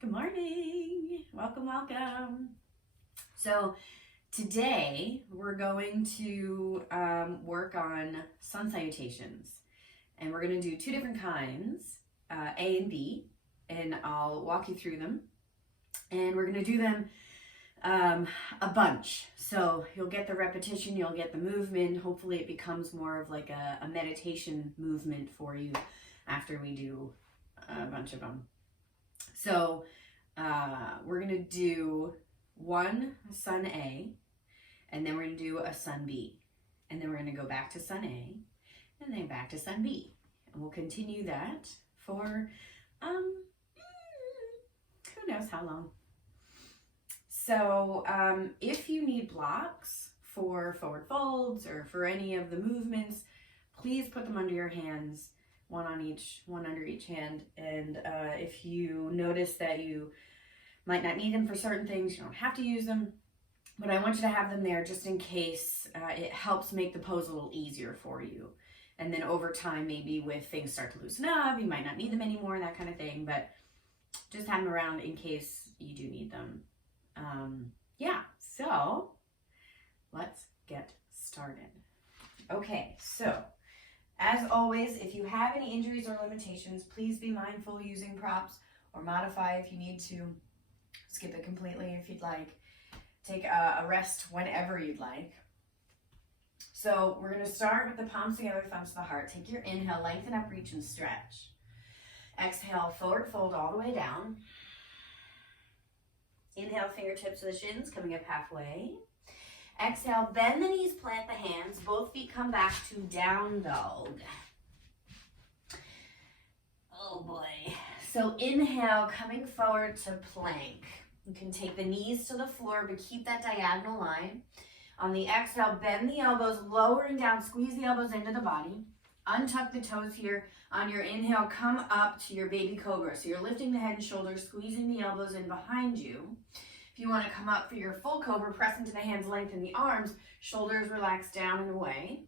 Good morning. Welcome. So today we're going to work on sun salutations, and we're going to do two different kinds, A and B, and I'll walk you through them. And we're going to do them a bunch. So you'll get the repetition, you'll get the movement. Hopefully it becomes more of like a meditation movement for you after we do a bunch of them. So we're going to do one sun A, and then we're going to do a sun B. And then we're going to go back to sun A, and then back to sun B. And we'll continue that for who knows how long. So if you need blocks for forward folds or for any of the movements, please put them under your hands. One under each hand. And if you notice that you might not need them for certain things, you don't have to use them. But I want you to have them there just in case. It helps make the pose a little easier for you. And then over time, maybe with things start to loosen up, you might not need them anymore, that kind of thing. But just have them around in case you do need them. Yeah, so let's get started. Okay, so as always, if you have any injuries or limitations, please be mindful using props or modify if you need to. Skip it completely if you'd like. Take a rest whenever you'd like. So we're going to start with the palms together, thumbs to the heart. Take your inhale, lengthen up, reach and stretch. Exhale, forward fold all the way down. Inhale, fingertips to the shins, coming up halfway. Exhale, bend the knees, plant the hands. Both feet come back to down dog. Oh boy. So inhale, coming forward to plank. You can take the knees to the floor, but keep that diagonal line. On the exhale, bend the elbows, lowering down, squeeze the elbows into the body. Untuck the toes here. On your inhale, come up to your baby cobra. So you're lifting the head and shoulders, squeezing the elbows in behind you. If you want to come up for your full cobra, press into the hands, lengthen the arms, shoulders relax down and away.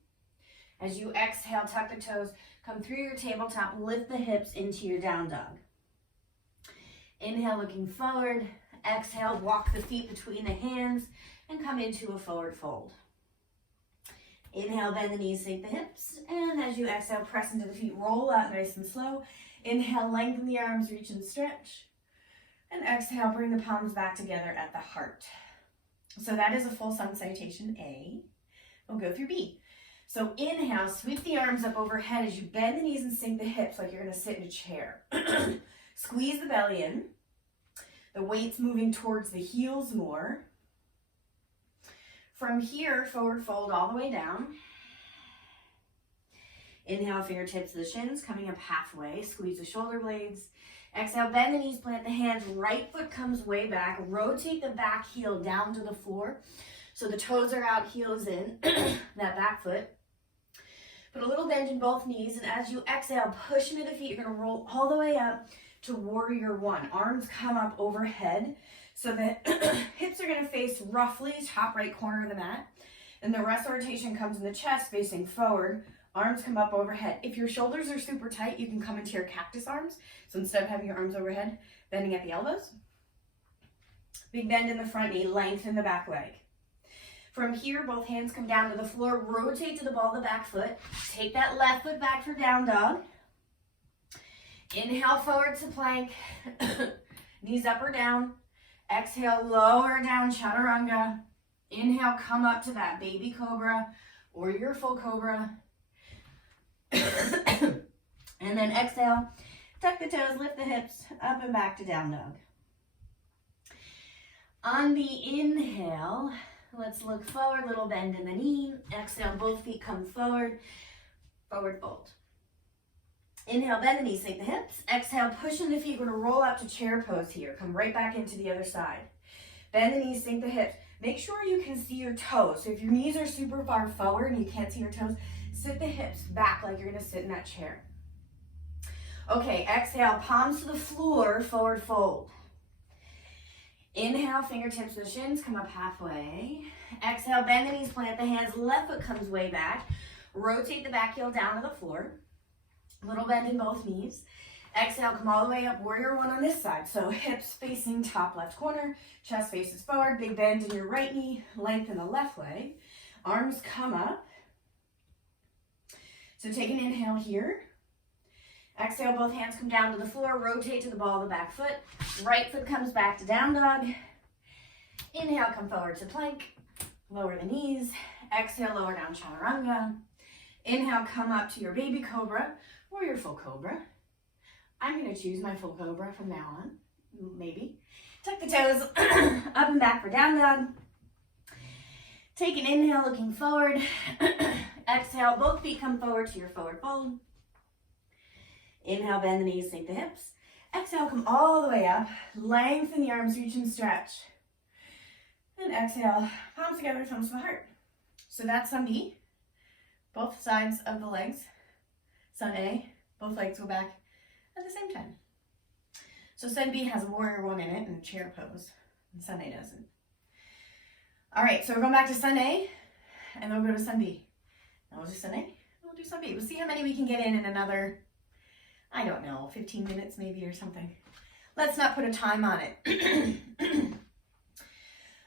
As you exhale, tuck the toes, come through your tabletop, lift the hips into your down dog. Inhale, looking forward. Exhale, walk the feet between the hands and come into a forward fold. Inhale, bend the knees, sink the hips. And as you exhale, press into the feet, roll out nice and slow. Inhale, lengthen the arms, reach and stretch. And exhale, bring the palms back together at the heart. So that is a full sun salutation A. We'll go through B. So inhale, sweep the arms up overhead as you bend the knees and sink the hips like you're going to sit in a chair. Squeeze the belly in. The weight's moving towards the heels more. From here, forward fold all the way down. Inhale, fingertips to the shins, coming up halfway. Squeeze the shoulder blades. Exhale, bend the knees, plant the hands. Right foot comes way back. Rotate the back heel down to the floor. So the toes are out, heels in. That back foot. Put a little bend in both knees. And as you exhale, push into the feet. You're going to roll all the way up to warrior one. Arms come up overhead. So the hips are going to face roughly top right corner of the mat. And the rest rotation comes in the chest facing forward. Arms come up overhead. If your shoulders are super tight, you can come into your cactus arms. So instead of having your arms overhead, bending at the elbows. Big bend in the front knee, lengthen the back leg. From here, both hands come down to the floor. Rotate to the ball of the back foot. Take that left foot back for down dog. Inhale forward to plank. Knees up or down. Exhale, lower down, chaturanga. Inhale, come up to that baby cobra or your full cobra. And then exhale, tuck the toes, lift the hips, up and back to down dog. On the inhale, let's look forward, little bend in the knee. Exhale, both feet come forward, forward fold. Inhale, bend the knees, sink the hips. Exhale, push in the feet. We're going to roll out to chair pose here. Come right back into the other side. Bend the knees, sink the hips. Make sure you can see your toes. So if your knees are super far forward and you can't see your toes, sit the hips back like you're going to sit in that chair. Okay, exhale, palms to the floor, forward fold. Inhale, fingertips to the shins, come up halfway. Exhale, bend the knees, plant the hands. Left foot comes way back. Rotate the back heel down to the floor. Little bend in both knees. Exhale, come all the way up, warrior one on this side. So hips facing top left corner, chest faces forward, big bend in your right knee, lengthen the left leg. Arms come up. So take an inhale here. Exhale, both hands come down to the floor, rotate to the ball of the back foot. Right foot comes back to down dog. Inhale, come forward to plank. Lower the knees. Exhale, lower down chaturanga. Inhale, come up to your baby cobra or your full cobra. I'm going to choose my full cobra from now on, maybe. Tuck the toes up and back for down dog. Take an inhale, looking forward. Exhale, both feet come forward to your forward fold. Inhale, bend the knees, sink the hips. Exhale, come all the way up. Lengthen the arms, reach and stretch. And exhale, palms together, thumbs to the heart. So that's Sun B. Both sides of the legs. Sun A, both legs go back at the same time. So Sun B has a warrior one in it and a chair pose, and Sun A doesn't. All right, so we're going back to Sun A, and then we'll go to Sun B. Then we'll do Sun A, and we'll do Sun B. We'll see how many we can get in another, I don't know, 15 minutes maybe or something. Let's not put a time on it.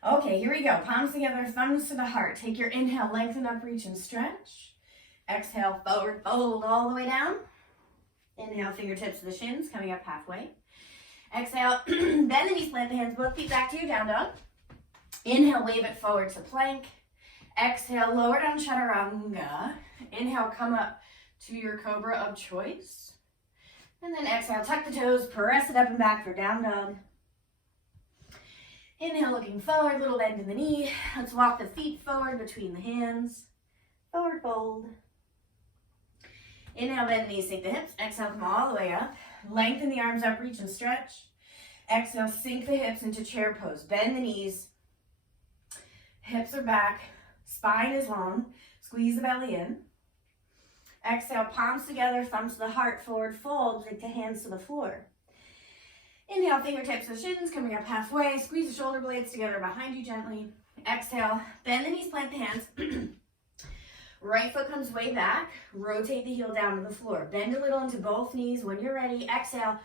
Okay, here we go. Palms together, thumbs to the heart. Take your inhale, lengthen up, reach and stretch. Exhale, forward fold all the way down. Inhale, fingertips to the shins, coming up halfway. Exhale, bend the knees, plant the hands, both feet back to your down dog. Inhale, wave it forward to plank. Exhale, lower down chaturanga. Inhale, come up to your cobra of choice. And then exhale, tuck the toes, press it up and back for down dog. Inhale, looking forward, little bend in the knee. Let's walk the feet forward between the hands. Forward fold. Inhale, bend the knees, sink the hips. Exhale, come all the way up. Lengthen the arms up, reach and stretch. Exhale, sink the hips into chair pose. Bend the knees. Hips are back. Spine is long. Squeeze the belly in. Exhale, palms together, thumbs to the heart, forward fold. Take the hands to the floor. Inhale, fingertips to the shins, coming up halfway. Squeeze the shoulder blades together behind you gently. Exhale, bend the knees, plant the hands. Right foot comes way back. Rotate the heel down to the floor. Bend a little into both knees. When you're ready, exhale.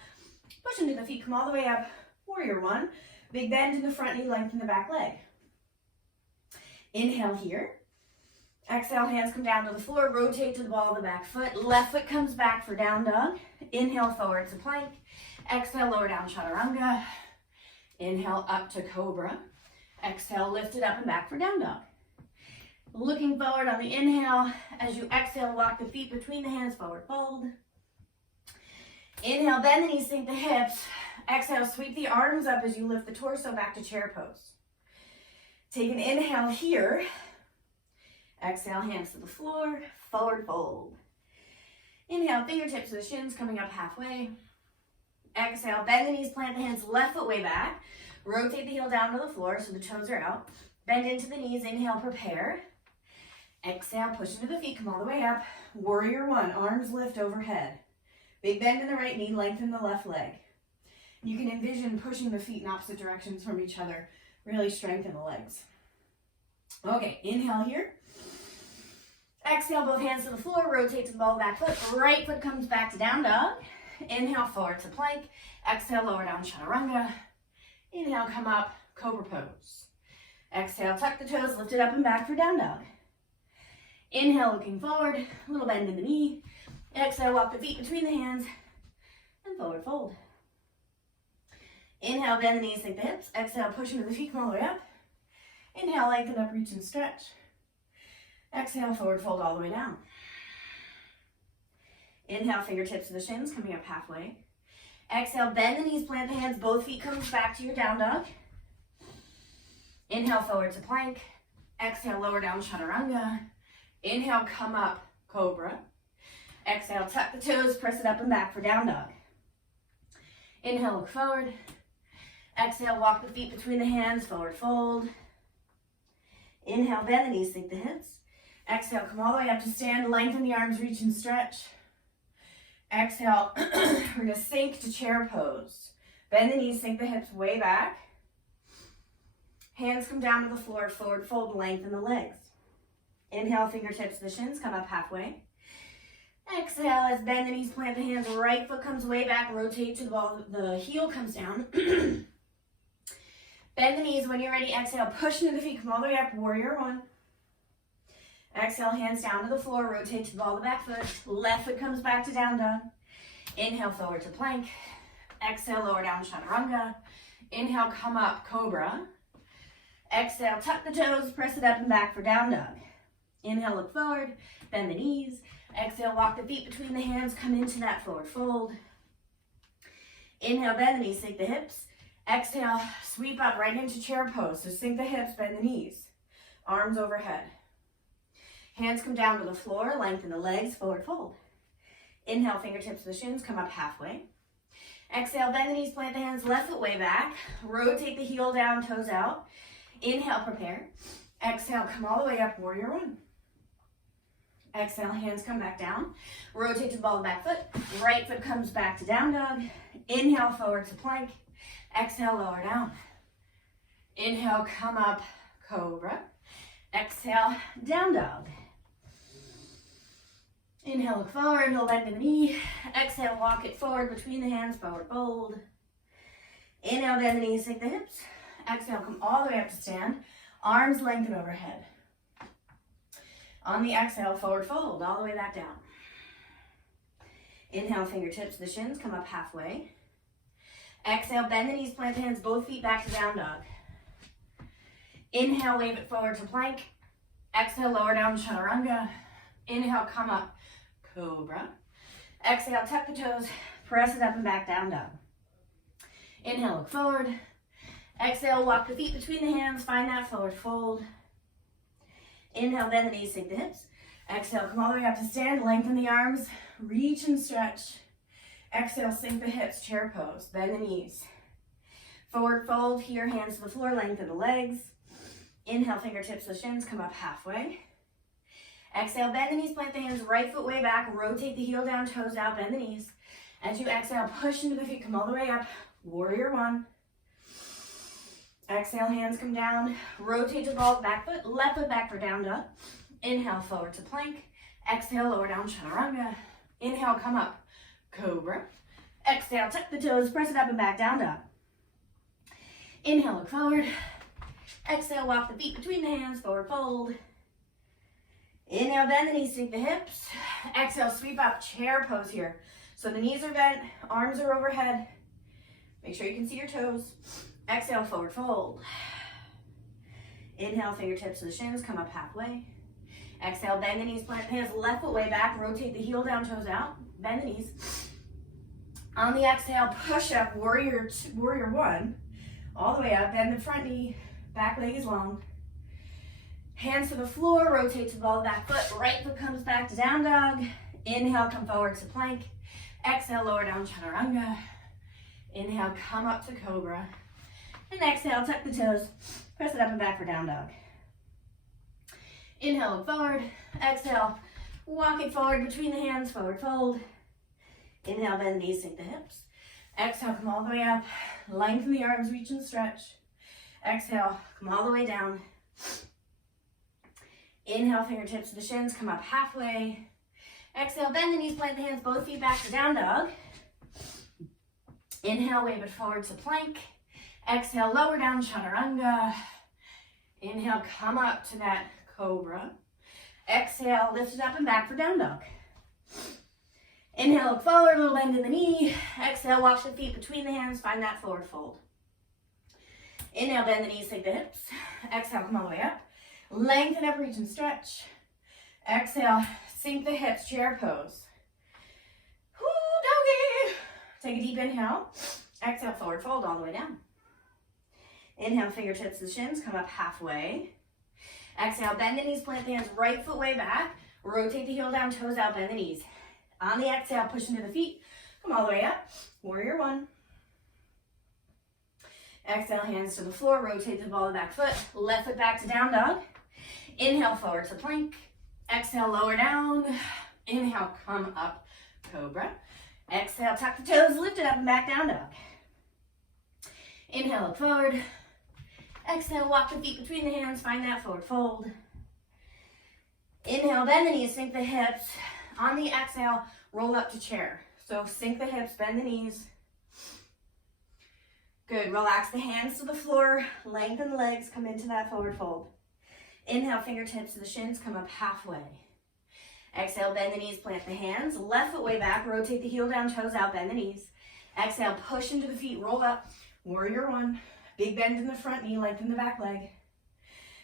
Push into the feet, come all the way up. Warrior one. Big bend in the front knee, lengthen the back leg. Inhale here. Exhale, hands come down to the floor. Rotate to the ball of the back foot. Left foot comes back for down dog. Inhale, forward to plank. Exhale, lower down chaturanga. Inhale, up to cobra. Exhale, lift it up and back for down dog. Looking forward on the inhale. As you exhale, walk the feet between the hands, forward fold. Inhale, bend the knees, sink the hips. Exhale, sweep the arms up as you lift the torso back to chair pose. Take an inhale here. Exhale, hands to the floor, forward fold. Inhale, fingertips to the shins, coming up halfway. Exhale, bend the knees, plant the hands, left foot way back. Rotate the heel down to the floor so the toes are out. Bend into the knees, inhale, prepare. Exhale, push into the feet, come all the way up. Warrior one, arms lift overhead. Big bend in the right knee, lengthen the left leg. You can envision pushing the feet in opposite directions from each other. Really strengthen the legs. Okay, inhale here. Exhale, both hands to the floor, rotate to the ball of the back foot. Right foot comes back to down dog. Inhale, forward to plank. Exhale, lower down chaturanga. Inhale, come up, cobra pose. Exhale, tuck the toes, lift it up and back for down dog. Inhale, looking forward, little bend in the knee. Exhale, walk the feet between the hands and forward fold. Inhale, bend the knees, sink the hips. Exhale, push into the feet, come all the way up. Inhale, lengthen up, reach and stretch. Exhale, forward fold all the way down. Inhale, fingertips to the shins, coming up halfway. Exhale, bend the knees, plant the hands, both feet comes back to your down dog. Inhale, forward to plank. Exhale, lower down chaturanga. Inhale, come up, cobra. Exhale, tuck the toes, press it up and back for down dog. Inhale, look forward. Exhale, walk the feet between the hands, forward fold. Inhale, bend the knees, sink the hips. Exhale, come all the way up to stand, lengthen the arms, reach and stretch. Exhale, we're gonna sink to chair pose. Bend the knees, sink the hips way back. Hands come down to the floor, forward fold, lengthen the legs. Inhale, fingertips to the shins, come up halfway. Exhale, let's bend the knees, plant the hands. Right foot comes way back, rotate to the ball, the heel comes down. Bend the knees. When you're ready, exhale, push into the feet, come all the way up, warrior one. Exhale, hands down to the floor, rotate to the ball of the back foot. Left foot comes back to down dog. Inhale, forward to plank. Exhale, lower down, chaturanga. Inhale, come up, cobra. Exhale, tuck the toes, press it up and back for down dog. Inhale, look forward, bend the knees. Exhale, walk the feet between the hands, come into that forward fold. Inhale, bend the knees, sink the hips. Exhale, sweep up right into chair pose. So sink the hips, bend the knees. Arms overhead. Hands come down to the floor, lengthen the legs, forward fold. Inhale, fingertips to the shins, come up halfway. Exhale, bend the knees, plant the hands, left foot way back. Rotate the heel down, toes out. Inhale, prepare. Exhale, come all the way up, warrior one. Exhale, hands come back down. Rotate to the ball of the back foot. Right foot comes back to down dog. Inhale, forward to plank. Exhale, lower down. Inhale, come up, cobra. Exhale, down dog. Inhale, look forward, little bend in the knee. Exhale, walk it forward between the hands, forward fold. Inhale, bend the knees, sink the hips. Exhale, come all the way up to stand. Arms lengthen overhead. On the exhale, forward fold, all the way back down. Inhale, fingertips to the shins, come up halfway. Exhale, bend the knees, plant the hands, both feet back to down dog. Inhale, wave it forward to plank. Exhale, lower down, chaturanga. Inhale, come up, cobra. Exhale, tuck the toes, press it up and back, down dog. Inhale, look forward. Exhale, walk the feet between the hands, find that forward fold. Inhale, bend the knees, sink the hips. Exhale, come all the way up to stand, lengthen the arms, reach and stretch. Exhale, sink the hips, chair pose, bend the knees. Forward fold, here, hands to the floor, lengthen the legs. Inhale, fingertips to the shins, come up halfway. Exhale, bend the knees, plant the hands, right foot way back, rotate the heel down, toes out, bend the knees. As you exhale, push into the feet, come all the way up, warrior one. Exhale, hands come down, rotate to ball, back foot, left foot back for down dog. Inhale, forward to plank. Exhale, lower down, chaturanga. Inhale, come up, cobra. Exhale, tuck the toes, press it up and back, down dog. Inhale, look forward. Exhale, walk the feet between the hands, forward fold. Inhale, bend the knees, sink the hips. Exhale, sweep up, chair pose here. So the knees are bent, arms are overhead. Make sure you can see your toes. Exhale, forward fold. Inhale, fingertips to the shins, come up halfway. Exhale, bend the knees, plant the hands, left foot way back, rotate the heel down, toes out, bend the knees. On the exhale, push up, warrior one, all the way up, bend the front knee, back leg is long. Hands to the floor, rotate to the ball of the back foot, right foot comes back to down dog. Inhale, come forward to plank. Exhale, lower down, chaturanga. Inhale, come up to cobra. And exhale, tuck the toes, press it up and back for down dog. Inhale, look forward. Exhale, walk it forward between the hands, forward fold. Inhale, bend the knees, sink the hips. Exhale, come all the way up. Lengthen the arms, reach and stretch. Exhale, come all the way down. Inhale, fingertips to the shins, come up halfway. Exhale, bend the knees, plant the hands, both feet back to down dog. Inhale, wave it forward to plank. Exhale, lower down, chaturanga. Inhale, come up to that cobra. Exhale, lift it up and back for down dog. Inhale, look forward, little bend in the knee. Exhale, walk the feet between the hands, find that forward fold. Inhale, bend the knees, sink the hips. Exhale, come all the way up. Lengthen up, reach and stretch. Exhale, sink the hips, chair pose. Woo, doggy. Take a deep inhale. Exhale, forward fold all the way down. Inhale, fingertips to the shins, come up halfway. Exhale, bend the knees, plant the hands, right foot way back. Rotate the heel down, toes out, bend the knees. On the exhale, push into the feet. Come all the way up. Warrior one. Exhale, hands to the floor. Rotate the ball of the back foot. Left foot back to down dog. Inhale, forward to plank. Exhale, lower down. Inhale, come up, cobra. Exhale, tuck the toes, lift it up and back, down dog. Inhale, look forward. Exhale, walk the feet between the hands, find that forward fold. Inhale, bend the knees, sink the hips. On the exhale, roll up to chair. So sink the hips, bend the knees. Good, relax the hands to the floor, lengthen the legs, come into that forward fold. Inhale, fingertips to the shins, come up halfway. Exhale, bend the knees, plant the hands, left foot way back, rotate the heel down, toes out, bend the knees. Exhale, push into the feet, roll up, warrior one. Big bend in the front knee, lengthen the back leg.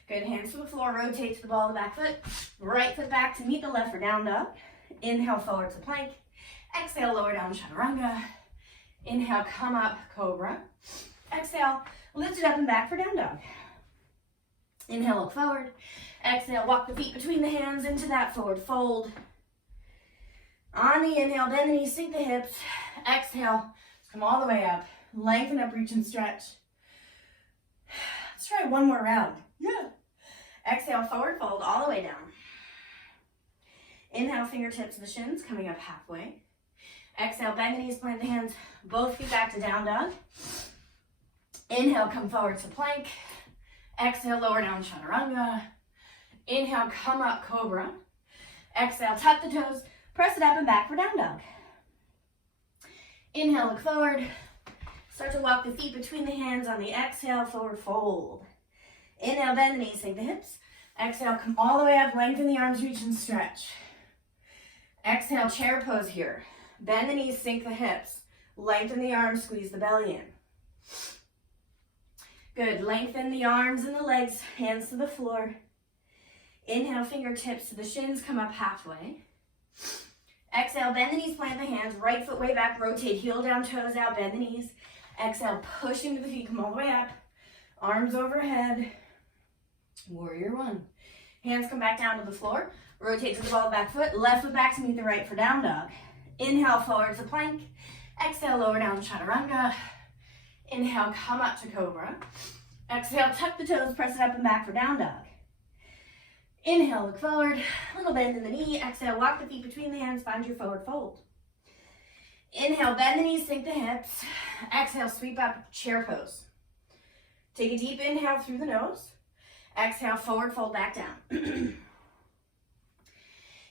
Good, hands to the floor, rotate to the ball of the back foot. Right foot back to meet the left for down dog. Inhale, forward to plank. Exhale, lower down, chaturanga. Inhale, come up, cobra. Exhale, lift it up and back for down dog. Inhale, look forward. Exhale, walk the feet between the hands into that forward fold. On the inhale, bend the knees, sink the hips. Exhale, come all the way up. Lengthen up, reach and stretch. Let's try one more round. Yeah. Exhale, forward fold all the way down. Inhale, fingertips to the shins, coming up halfway. Exhale, bend the knees, plant the hands, both feet back to down dog. Inhale, come forward to plank. Exhale, lower down, chaturanga. Inhale, come up, cobra. Exhale, tuck the toes, press it up and back for down dog. Inhale, look forward. Start to walk the feet between the hands on the exhale, forward fold. Inhale, bend the knees, sink the hips. Exhale, come all the way up, lengthen the arms, reach and stretch. Exhale, chair pose here. Bend the knees, sink the hips. Lengthen the arms, squeeze the belly in. Good, lengthen the arms and the legs, hands to the floor. Inhale, fingertips to the shins, come up halfway. Exhale, bend the knees, plant the hands, right foot way back, rotate, heel down, toes out, bend the knees. Exhale, push into the feet, come all the way up. Arms overhead, warrior one. Hands come back down to the floor, rotate to the ball of back foot, left foot back to meet the right for down dog. Inhale, forward to plank. Exhale, lower down, chaturanga. Inhale, come up to cobra. Exhale, tuck the toes, press it up and back for down dog. Inhale, look forward, little bend in the knee. Exhale, walk the feet between the hands, find your forward fold. Inhale, bend the knees, sink the hips. Exhale, sweep up, chair pose. Take a deep inhale through the nose. Exhale, forward fold back down.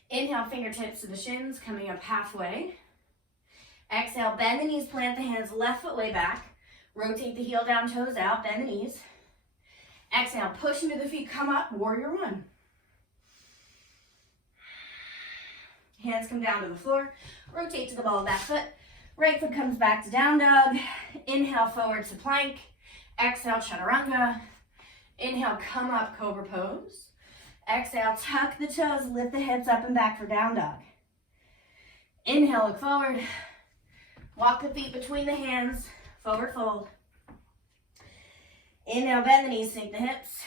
Inhale, fingertips to the shins, coming up halfway. Exhale, bend the knees, plant the hands, left foot way back. Rotate the heel down, toes out, bend the knees. Exhale, push into the feet, come up, warrior one. Hands come down to the floor, rotate to the ball of back foot. Right foot comes back to down dog. Inhale, forward to plank. Exhale, chaturanga. Inhale, come up, cobra pose. Exhale, tuck the toes, lift the hips up and back for down dog. Inhale, look forward. Walk the feet between the hands, forward fold. Inhale, bend the knees, sink the hips.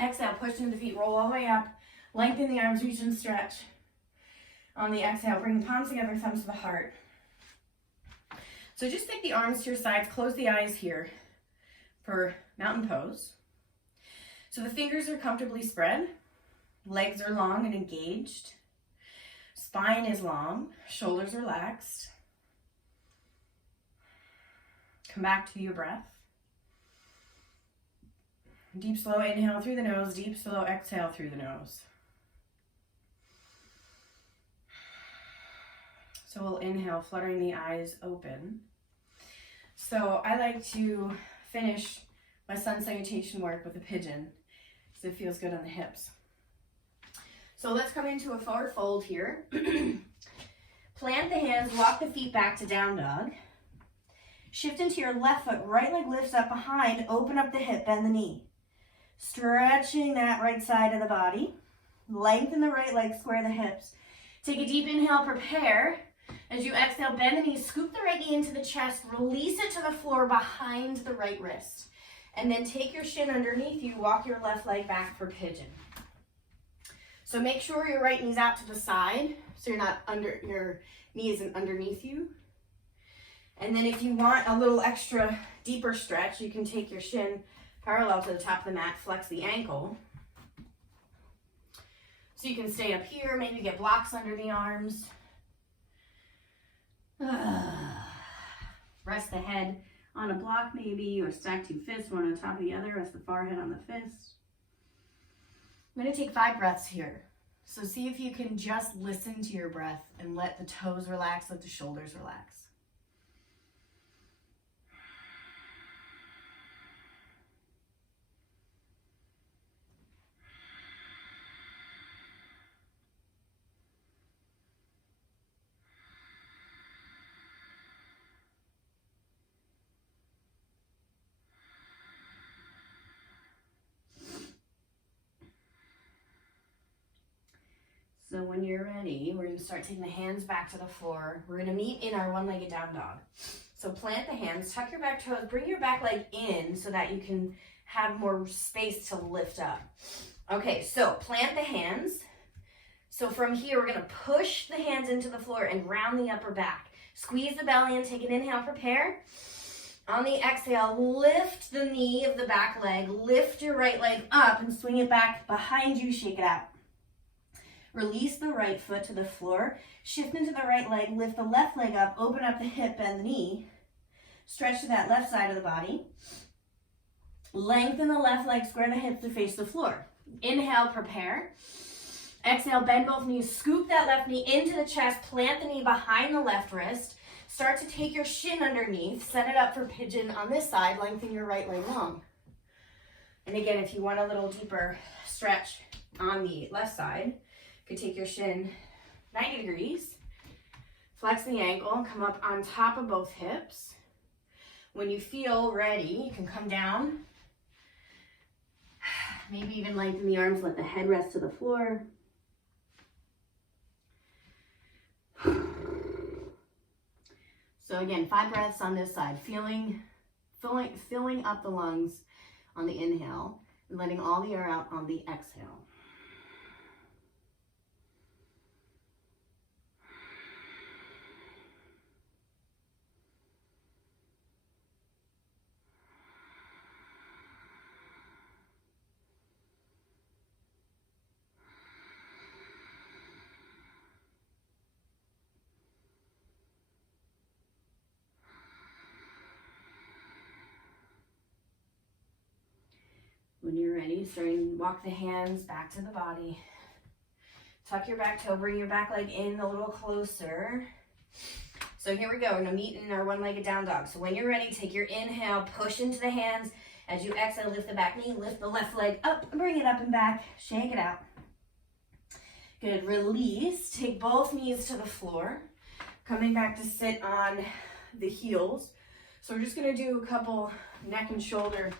Exhale, push into the feet, roll all the way up. Lengthen the arms, reach and stretch. On the exhale, bring the palms together, thumbs to the heart. So just take the arms to your sides, close the eyes here for mountain pose. So the fingers are comfortably spread, legs are long and engaged, spine is long, shoulders are relaxed. Come back to your breath. Deep, slow inhale through the nose, deep, slow exhale through the nose. So we'll inhale, fluttering the eyes open. So I like to finish my sun salutation work with a pigeon, so it feels good on the hips. So let's come into a forward fold here. Plant the hands, walk the feet back to down dog. Shift into your left foot, right leg lifts up behind, open up the hip, bend the knee. Stretching that right side of the body. Lengthen the right leg, square the hips. Take a deep inhale, prepare. As you exhale, bend the knees, scoop the right knee into the chest, release it to the floor behind the right wrist. And then take your shin underneath you, walk your left leg back for pigeon. So make sure your right knee's out to the side, so your knee isn't underneath you. And then if you want a little extra deeper stretch, you can take your shin parallel to the top of the mat, flex the ankle. So you can stay up here, maybe get blocks under the arms. Rest the head on a block maybe, or stack two fists, one on top of the other. Rest the forehead on the fist. I'm going to take 5 breaths here. So see if you can just listen to your breath and let the toes relax, let the shoulders relax. So when you're ready, we're going to start taking the hands back to the floor. We're going to meet in our one-legged down dog. So plant the hands, tuck your back toes, bring your back leg in so that you can have more space to lift up. Okay, so plant the hands. So from here, we're going to push the hands into the floor and round the upper back. Squeeze the belly in, take an inhale, prepare. On the exhale, lift the knee of the back leg, lift your right leg up and swing it back behind you, shake it out. Release the right foot to the floor, shift into the right leg, lift the left leg up, open up the hip, bend the knee, stretch to that left side of the body. Lengthen the left leg, square the hips to face the floor. Inhale, prepare. Exhale, bend both knees, scoop that left knee into the chest, plant the knee behind the left wrist. Start to take your shin underneath, set it up for pigeon on this side, lengthen your right leg long. And again, if you want a little deeper stretch on the left side, you can take your shin 90 degrees, flex the ankle, come up on top of both hips. When you feel ready, you can come down, maybe even lengthen the arms, let the head rest to the floor. So again, 5 breaths on this side, filling up the lungs on the inhale and letting all the air out on the exhale. When you're ready, walk the hands back to the body. Tuck your back toe, bring your back leg in a little closer. So here we go, we're gonna meet in our one-legged down dog. So when you're ready, take your inhale, push into the hands. As you exhale, lift the back knee, lift the left leg up, bring it up and back, shake it out. Good, release, take both knees to the floor. Coming back to sit on the heels. So we're just gonna do a couple neck and shoulder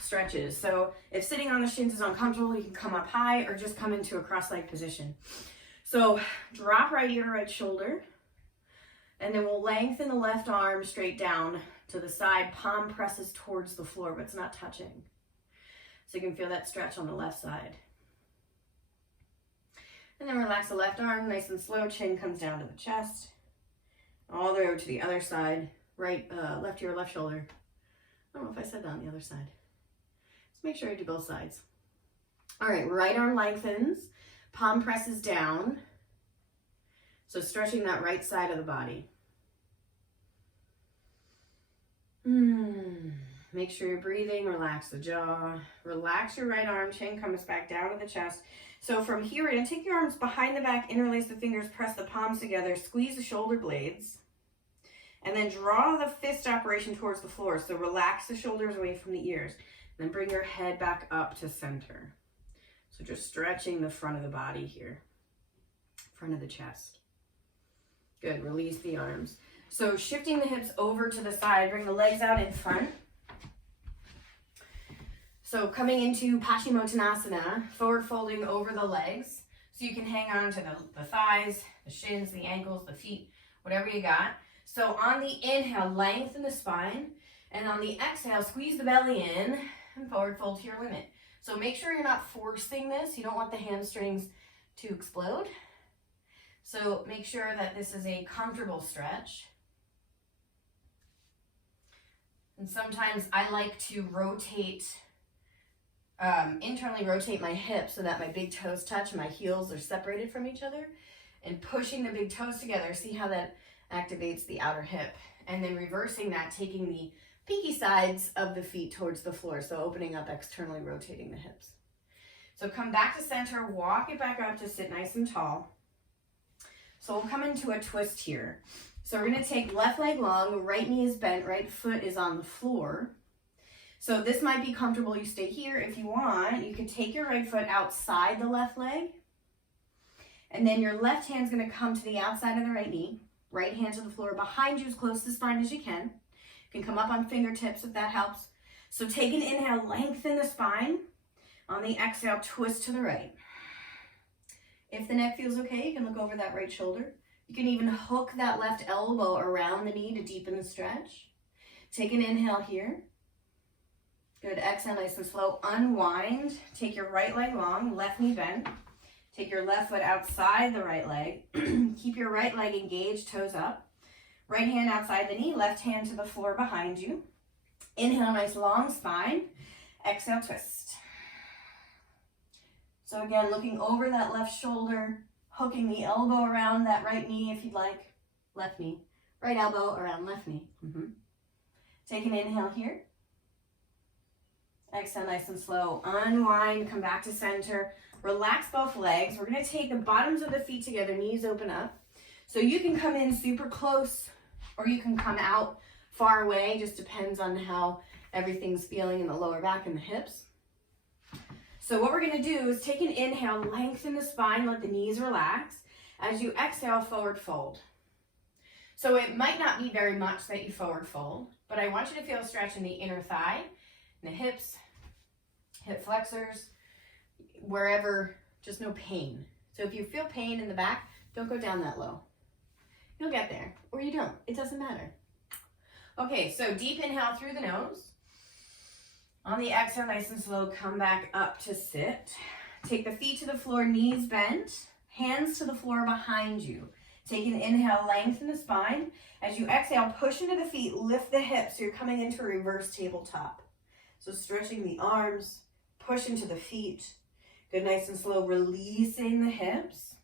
stretches. So if sitting on the shins is uncomfortable, you can come up high or just come into a cross-leg position. So drop right ear, right shoulder, and then we'll lengthen the left arm straight down to the side. Palm presses towards the floor, but it's not touching. So you can feel that stretch on the left side. And then relax the left arm, nice and slow. Chin comes down to the chest. All the way over to the other side. Left ear, left shoulder. I don't know if I said that on the other side. Make sure I do both sides. All right, right arm lengthens, palm presses down. So stretching that right side of the body. Make sure you're breathing, relax the jaw, relax your right arm, chin comes back down to the chest. So from here, we're gonna take your arms behind the back, interlace the fingers, press the palms together, squeeze the shoulder blades, and then draw the fist operation towards the floor. So relax the shoulders away from the ears. Then bring your head back up to center. So just stretching the front of the body here, front of the chest. Good, release the arms. So shifting the hips over to the side, bring the legs out in front. So coming into Paschimottanasana, forward folding over the legs. So you can hang on to the thighs, the shins, the ankles, the feet, whatever you got. So on the inhale, lengthen the spine. And on the exhale, squeeze the belly in and forward fold to your limit. So make sure you're not forcing this. You don't want the hamstrings to explode. So make sure that this is a comfortable stretch. And sometimes I like to internally rotate my hips so that my big toes touch and my heels are separated from each other. And pushing the big toes together, see how that activates the outer hip. And then reversing that, taking the pinky sides of the feet towards the floor. So opening up, externally rotating the hips. So come back to center, walk it back up to sit nice and tall. So we'll come into a twist here. So we're going to take left leg long, right knee is bent, right foot is on the floor. So this might be comfortable, you stay here. If you want, you can take your right foot outside the left leg, and then your left hand's going to come to the outside of the right knee, right hand to the floor, behind you as close to the spine as you can. You can come up on fingertips if that helps. So take an inhale, lengthen the spine. On the exhale, twist to the right. If the neck feels okay, you can look over that right shoulder. You can even hook that left elbow around the knee to deepen the stretch. Take an inhale here. Good, exhale nice and slow. Unwind, take your right leg long, left knee bent. Take your left foot outside the right leg. Keep your right leg engaged, toes up. Right hand outside the knee, left hand to the floor behind you. Inhale, nice long spine. Exhale, twist. So again, looking over that left shoulder, hooking the elbow around that right knee if you'd like. Left knee. Right elbow around left knee. Take an inhale here. Exhale, nice and slow. Unwind, come back to center. Relax both legs. We're going to take the bottoms of the feet together, knees open up. So you can come in super close or you can come out far away. Just depends on how everything's feeling in the lower back and the hips. So what we're going to do is take an inhale, lengthen the spine, let the knees relax. As you exhale, forward fold. So it might not be very much that you forward fold, but I want you to feel a stretch in the inner thigh, in the hips, hip flexors, wherever, just no pain. So if you feel pain in the back, don't go down that low. You'll get there, or you don't. It doesn't matter. Okay, so deep inhale through the nose. On the exhale, nice and slow, come back up to sit. Take the feet to the floor, knees bent, hands to the floor behind you. Take an inhale, lengthen the spine. As you exhale, push into the feet, lift the hips. So you're coming into a reverse tabletop. So stretching the arms, push into the feet. Good, nice and slow, releasing the hips.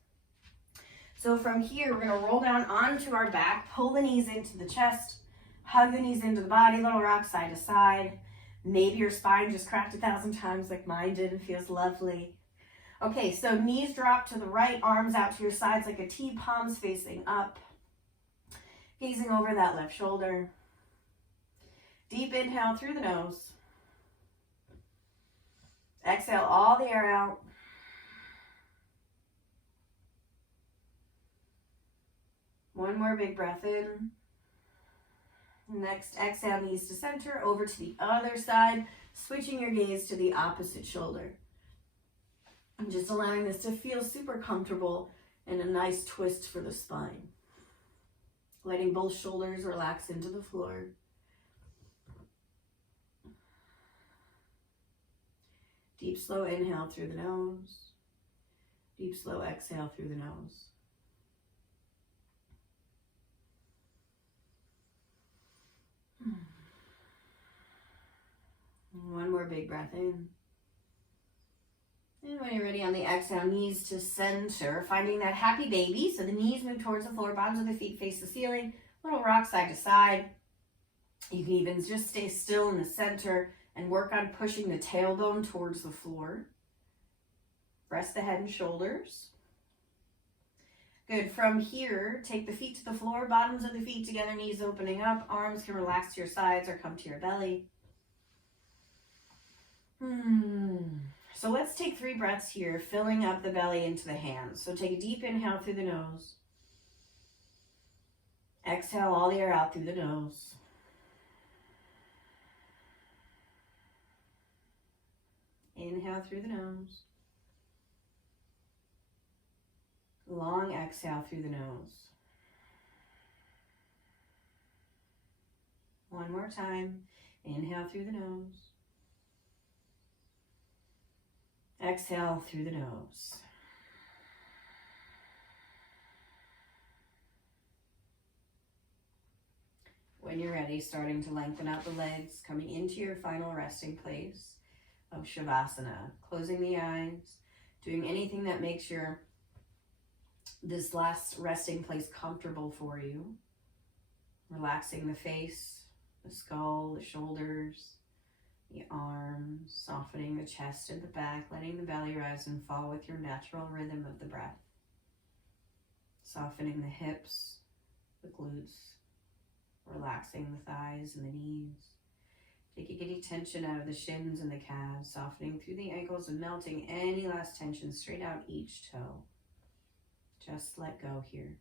So from here, we're gonna roll down onto our back, pull the knees into the chest, hug the knees into the body, little rock side to side. Maybe your spine just cracked 1,000 times like mine did and feels lovely. Okay, so knees drop to the right, arms out to your sides like a T, palms facing up. Gazing over that left shoulder. Deep inhale through the nose. Exhale all the air out. One more big breath in. Next, exhale, knees to center, over to the other side, switching your gaze to the opposite shoulder. And just allowing this to feel super comfortable and a nice twist for the spine. Letting both shoulders relax into the floor. Deep, slow inhale through the nose. Deep, slow exhale through the nose. One more big breath in. And when you're ready on the exhale, knees to center, finding that happy baby. So the knees move towards the floor, bottoms of the feet face the ceiling, little rock side to side. You can even just stay still in the center and work on pushing the tailbone towards the floor. Rest the head and shoulders. Good. From here, take the feet to the floor, bottoms of the feet together, knees opening up. Arms can relax to your sides or come to your belly. So let's take 3 breaths here, filling up the belly into the hands. So take a deep inhale through the nose. Exhale all the air out through the nose. Inhale through the nose. Long exhale through the nose. One more time. Inhale through the nose. Exhale through the nose. When you're ready, starting to lengthen out the legs, coming into your final resting place of Shavasana. Closing the eyes, doing anything that makes this last resting place comfortable for you. Relaxing the face, the skull, the shoulders, the arms, softening the chest and the back, letting the belly rise and fall with your natural rhythm of the breath. Softening the hips, the glutes, relaxing the thighs and the knees. Taking any tension out of the shins and the calves, softening through the ankles and melting any last tension straight out each toe. Just let go here.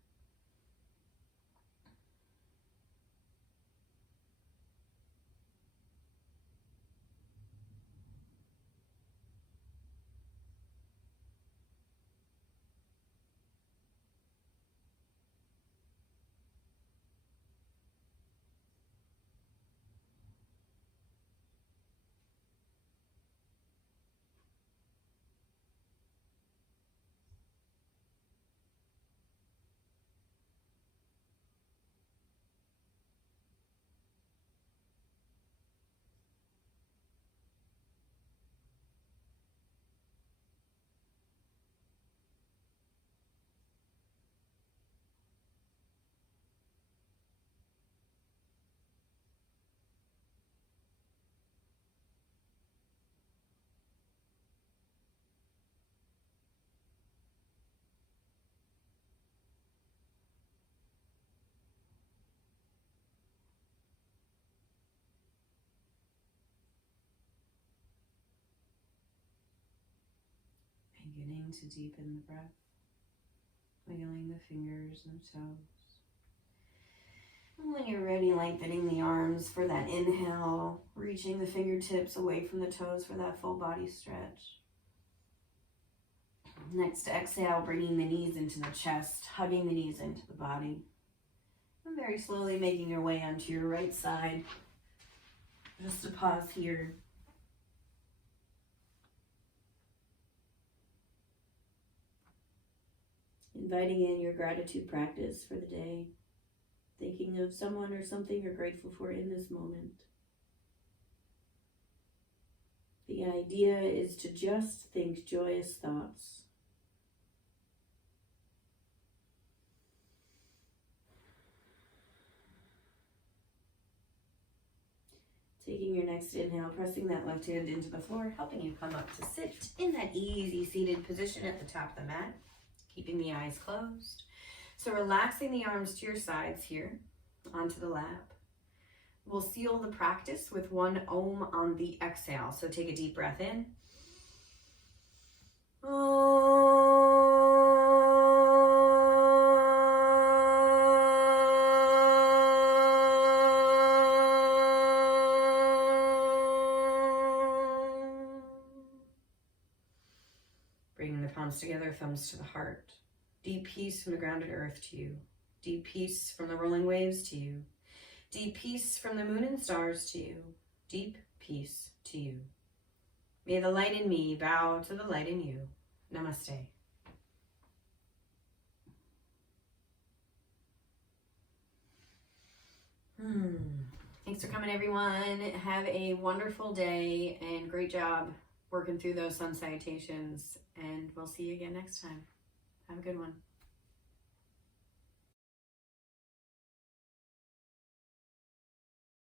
Beginning to deepen the breath, wiggling the fingers and toes. And when you're ready, lengthening the arms for that inhale, reaching the fingertips away from the toes for that full body stretch. Next exhale, bringing the knees into the chest, hugging the knees into the body. And very slowly making your way onto your right side. Just to pause here. Inviting in your gratitude practice for the day. Thinking of someone or something you're grateful for in this moment. The idea is to just think joyous thoughts. Taking your next inhale, pressing that left hand into the floor, helping you come up to sit in that easy seated position at the top of the mat, keeping the eyes closed. So relaxing the arms to your sides here, onto the lap. We'll seal the practice with one Om on the exhale. So take a deep breath in. Bringing the palms together, thumbs to the heart. Deep peace from the grounded earth to you. Deep peace from the rolling waves to you. Deep peace from the moon and stars to you. Deep peace to you. May the light in me bow to the light in you. Namaste. Thanks for coming, everyone. Have a wonderful day and great job working through those sun salutations. And we'll see you again next time. Have a good one.